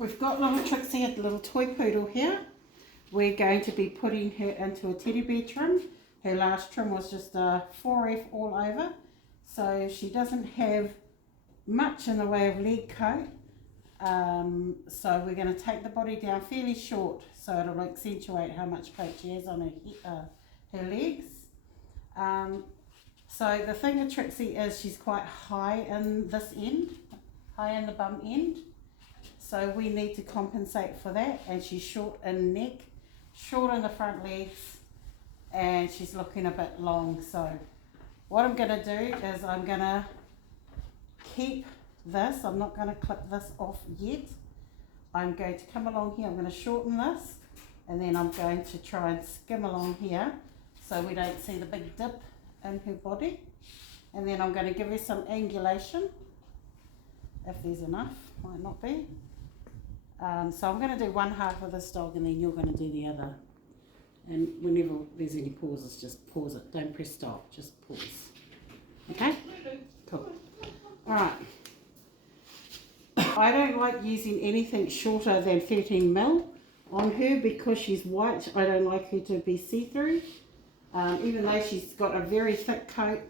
We've got little Trixie, a little toy poodle here. We're going to be putting her into a teddy bear trim. Her last trim was just a 4F all over, so she doesn't have much in the way of leg coat. So we're going to take the body down fairly short so it'll accentuate how much coat she has on her legs. So the thing with Trixie is she's quite high in this end, high in the bum end. So we need to compensate for that, and she's short in neck, short in the front legs, and she's looking a bit long. So what I'm going to do is I'm going to keep this. I'm not going to clip this off yet. I'm going to come along here. I'm going to shorten this, and then I'm going to try and skim along here so we don't see the big dip in her body. And then I'm going to give her some angulation, if there's enough. Might not be. So I'm going to do one half of this dog, and then you're going to do the other. And whenever there's any pauses, just pause it. Don't press stop, just pause. Okay? Cool. Alright. I don't like using anything shorter than 13 mil on her because she's white. I don't like her to be see-through. Even though she's got a very thick coat,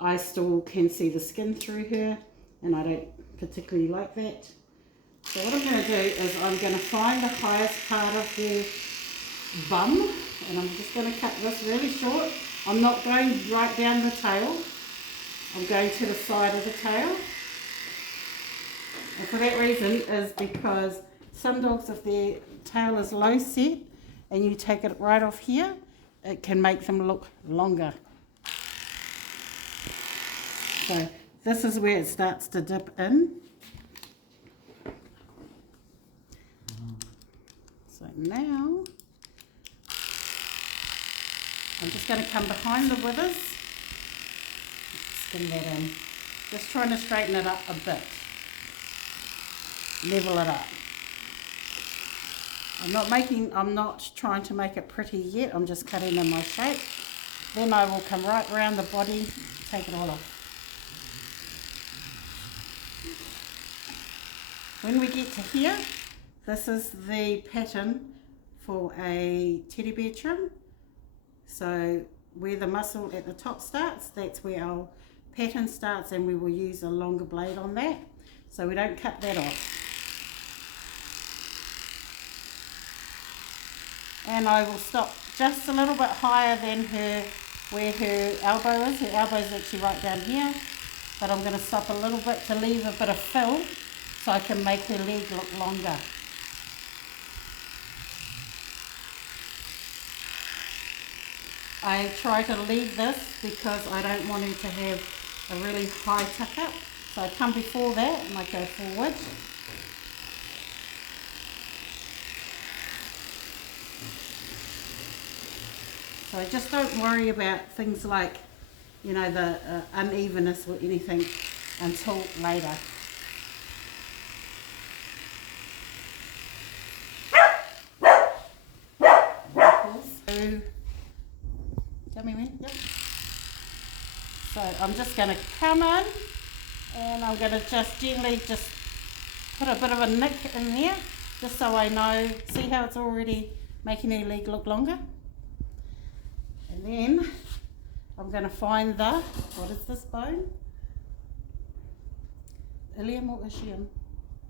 I still can see the skin through her, and I don't particularly like that. So what I'm going to do is I'm going to find the highest part of her bum, and I'm just going to cut this really short. I'm not going right down the tail. I'm going to the side of the tail. And for that reason is because some dogs, if their tail is low set and you take it right off here, it can make them look longer. So this is where it starts to dip in. So now I'm just going to come behind the withers, skim that in, just trying to straighten it up a bit, level it up. I'm not trying to make it pretty yet, I'm just cutting in my shape. Then I will come right around the body, take it all off. When we get to here, this is the pattern for a teddy bear trim. So where the muscle at the top starts, that's where our pattern starts, and we will use a longer blade on that. So we don't cut that off. And I will stop just a little bit higher than where her elbow is. Her elbow is actually right down here, but I'm going to stop a little bit to leave a bit of fill so I can make her leg look longer. I try to leave this because I don't want her to have a really high tuck up. So I come before that and I go forward. So I just don't worry about things like, you know, the unevenness or anything until later. So, tell me when. Yep. So I'm just going to come in and I'm going to just gently just put a bit of a nick in there just so I know, see how it's already making her leg look longer. And then I'm going to find what is this bone? Ilium or ischium?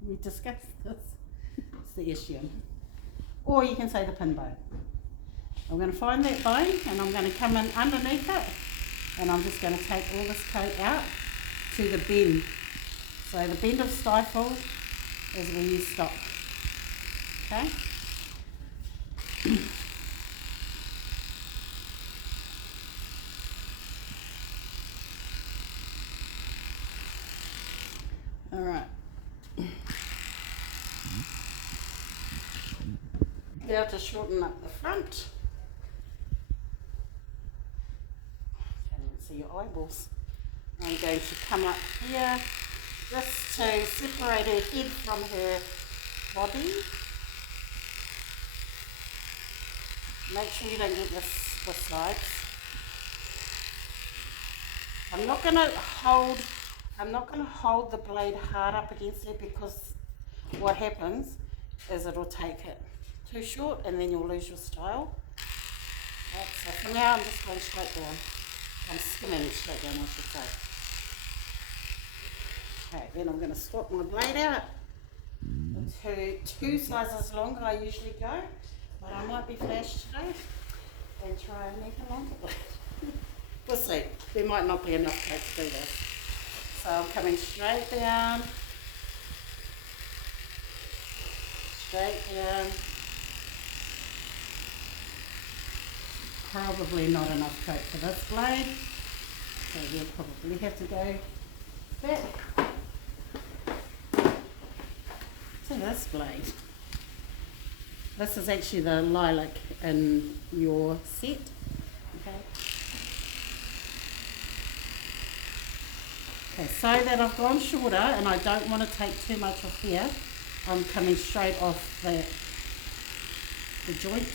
We discussed this. It's the ischium. Or you can say the pin bone. I'm going to find that bone and I'm going to come in underneath it, and I'm just going to take all this coat out to the bend. So the bend of stifle is where you stop. Okay? Alright. Now to shorten up the front. Can't even see your eyeballs. I'm going to come up here just to separate her head from her body. Make sure you don't get the sides. I'm not going to hold the blade hard up against it because what happens is it'll take it too short and then you'll lose your style. Right, so for now I'm just going straight down. I'm skimming straight down, I should say. Okay, then I'm going to swap my blade out to 2 sizes longer I usually go, but I might be flash today and try an even longer blade. We'll see, there might not be enough tape to do this. So I'm coming straight down, probably not enough coat for this blade, so we'll probably have to go back to this blade. This is actually the lilac in your set. Okay, so that I've gone shorter and I don't want to take too much off here, I'm coming straight off the joint.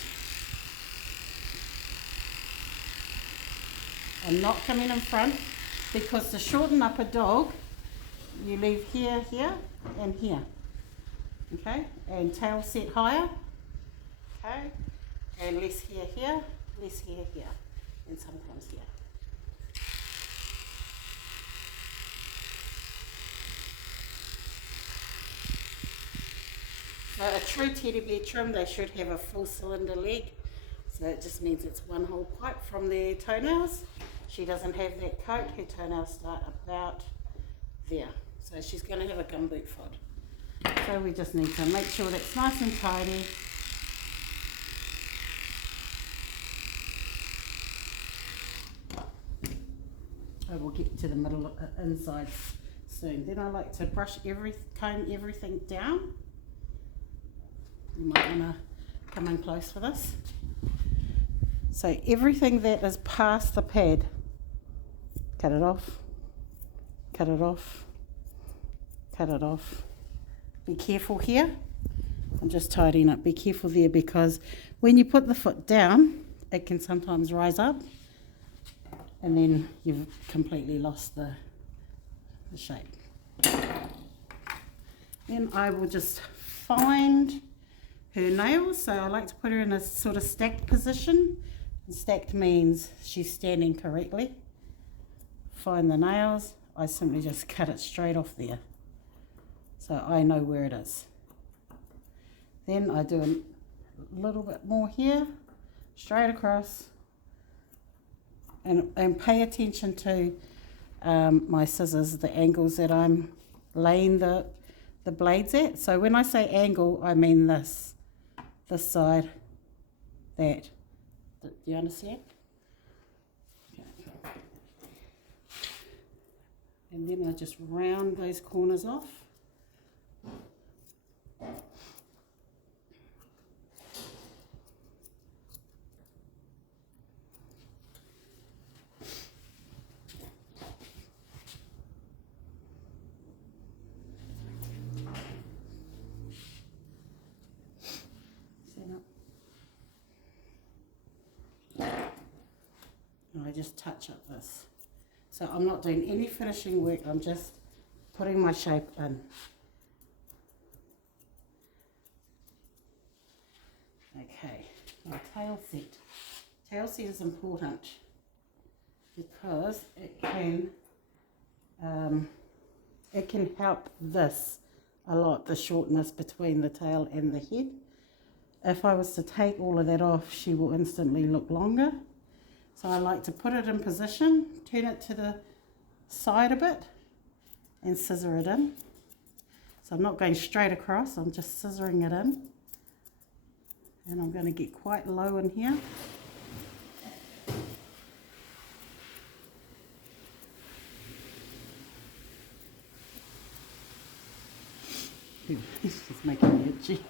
I'm not coming in front because to shorten up a dog, you leave here, here, and here. Okay, and tail set higher. Okay, and less here, here, less here, here, and sometimes here. So a true teddy bear trim, they should have a full cylinder leg. So it just means it's one whole pipe from their toenails. She doesn't have that coat, her toenails start about there. So she's going to have a gumboot fod. So we just need to make sure that's nice and tidy. I will get to the middle inside soon. Then I like to comb everything down. You might want to come in close for this. So everything that is past the pad, cut it off, cut it off, cut it off. Be careful here. I'm just tidying up. Be careful there because when you put the foot down, it can sometimes rise up and then you've completely lost the shape. Then I will just find her nails. So I like to put her in a sort of stacked position. And stacked means she's standing correctly. Find the nails. I simply just cut it straight off there. So I know where it is. Then I do a little bit more here, straight across. And pay attention to my scissors, the angles that I'm laying the blades at. So when I say angle, I mean this side, that. Do you understand? Okay. And then I just round those corners off. And I just touch up this. So I'm not doing any finishing work, I'm just putting my shape in. Okay, my tail set. Tail set is important because it can help this a lot, the shortness between the tail and the head. If I was to take all of that off, she will instantly look longer. So I like to put it in position, turn it to the side a bit and scissor it in. So I'm not going straight across, I'm just scissoring it in. And I'm going to get quite low in here. It's just making me itchy.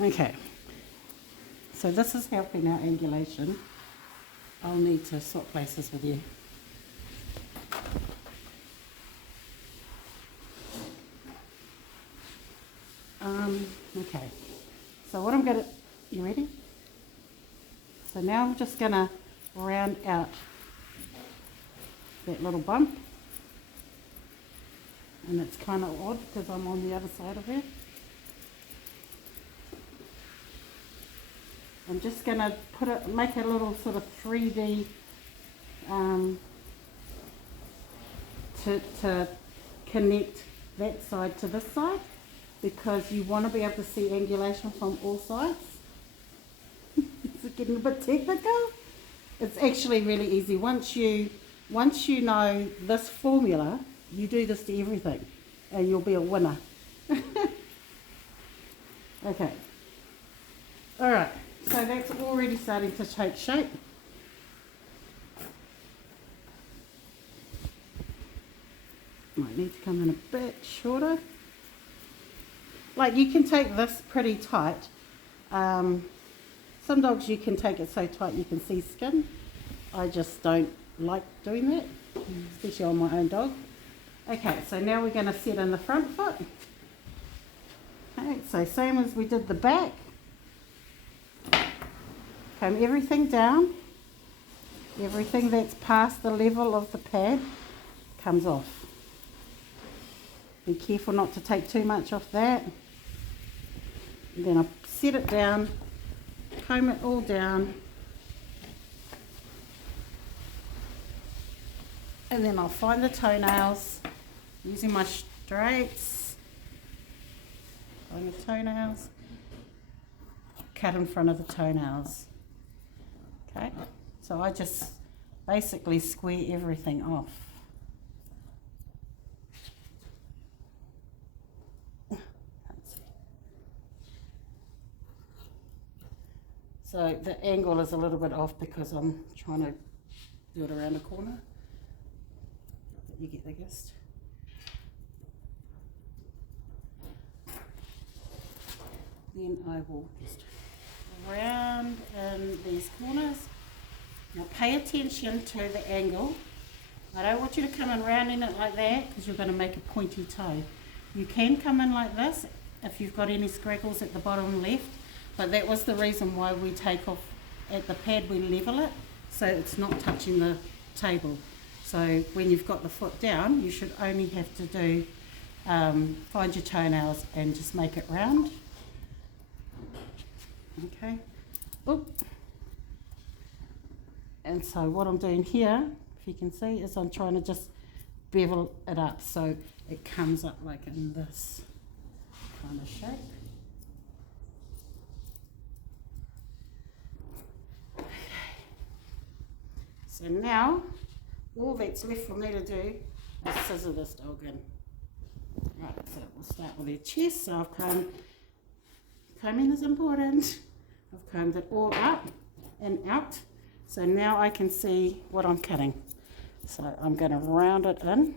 Okay. So this is helping our angulation. I'll need to swap places with you. Okay, so what I'm going to, you ready? So now I'm just going to round out that little bump. and it's kind of odd because I'm on the other side of her. I'm just going to make a little sort of 3D to connect that side to this side, because you want to be able to see angulation from all sides. Is it getting a bit technical? It's actually really easy. Once you know this formula, you do this to everything and you'll be a winner. Okay. All right. So that's already starting to take shape. Might need to come in a bit shorter. Like, you can take this pretty tight. Some dogs you can take it so tight you can see skin. I just don't like doing that, especially on my own dog. Okay, so now we're going to set in the front foot. Okay, so same as we did the back. Comb everything down. Everything that's past the level of the pad comes off. Be careful not to take too much off that. And then I set it down, comb it all down, and then I'll find the toenails using my straights. Find the toenails, cut in front of the toenails. Okay, so I just basically square everything off. So the angle is a little bit off because I'm trying to do it around a corner. But you get the gist. Then I will just round in these corners. Now pay attention to the angle. I don't want you to come in rounding it like that because you're going to make a pointy toe. You can come in like this if you've got any scraggles at the bottom left. But that was the reason why we take off at the pad, we level it so it's not touching the table. So when you've got the foot down, you should only have to do, find your toenails and just make it round. Okay. Oop. And so what I'm doing here, if you can see, is I'm trying to just bevel it up so it comes up like in this kind of shape. So now, all that's left for me to do is scissor this dog in. Right, so we'll start with their chest. So I've combing is important. I've combed it all up and out. So now I can see what I'm cutting. So I'm going to round it in.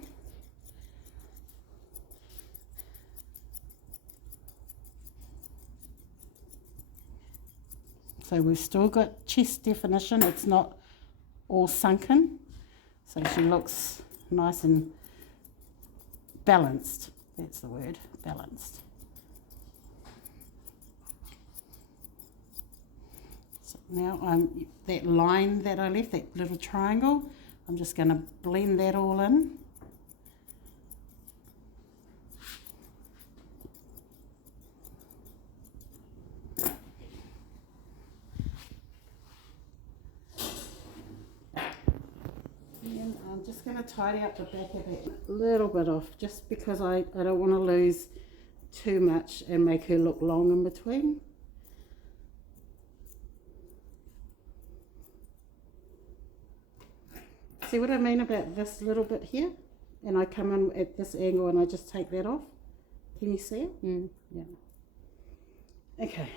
So we've still got chest definition. It's not all sunken, so she looks nice and balanced. That's the word, balanced. So now that line that I left, that little triangle, I'm just going to blend that all in. I'm just going to tidy up the back of it a little bit off, just because I don't want to lose too much and make her look long in between. See what I mean about this little bit here? And I come in at this angle and I just take that off. Can you see it? Yeah. Okay.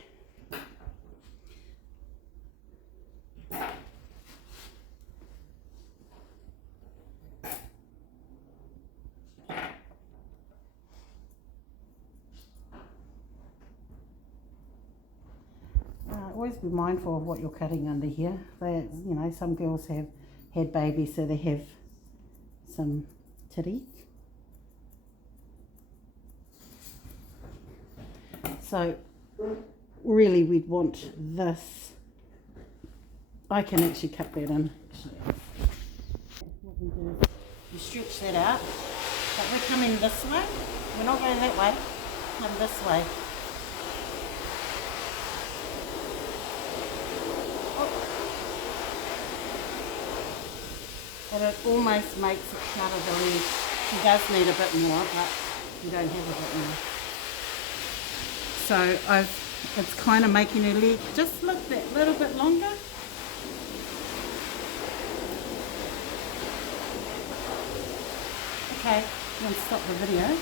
Always be mindful of what you're cutting under here. You know, some girls have had babies, so they have some titty. So really we'd want this. I can actually cut that in. What we do is you stretch that out But we're coming this way. We're not going that way. Come this way. Oh. And it almost makes it cut of the leg. She does need a bit more, but you don't have a bit more. So it's kind of making her leg just look that little bit longer. Okay, I'm going to stop the video.